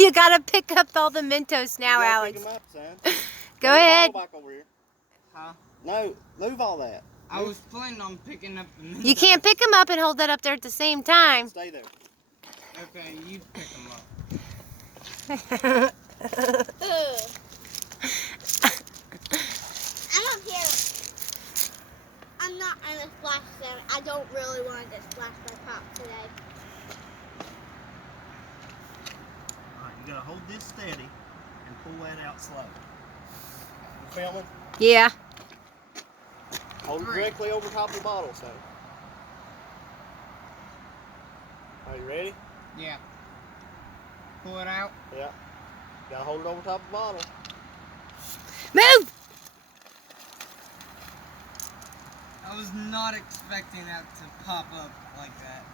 You gotta pick up all the Mentos now, Alex. Pick 'em up, son. Go ahead. Back over here. Huh? No, move all that. I was planning on picking up the Mentos. You can't pick them up and hold that up there at the same time. Stay there. Okay, you pick them up. I'm up here. I'm not in a splash zone. I don't really want to splash my top today. Alright, you gotta hold this steady and pull that out slow. You filming? Yeah. Hold it directly over top of the bottle, son. Are you ready? Yeah. Pull it out. Yeah. Gotta hold it over top of the bottle. Move! I was not expecting that to pop up like that.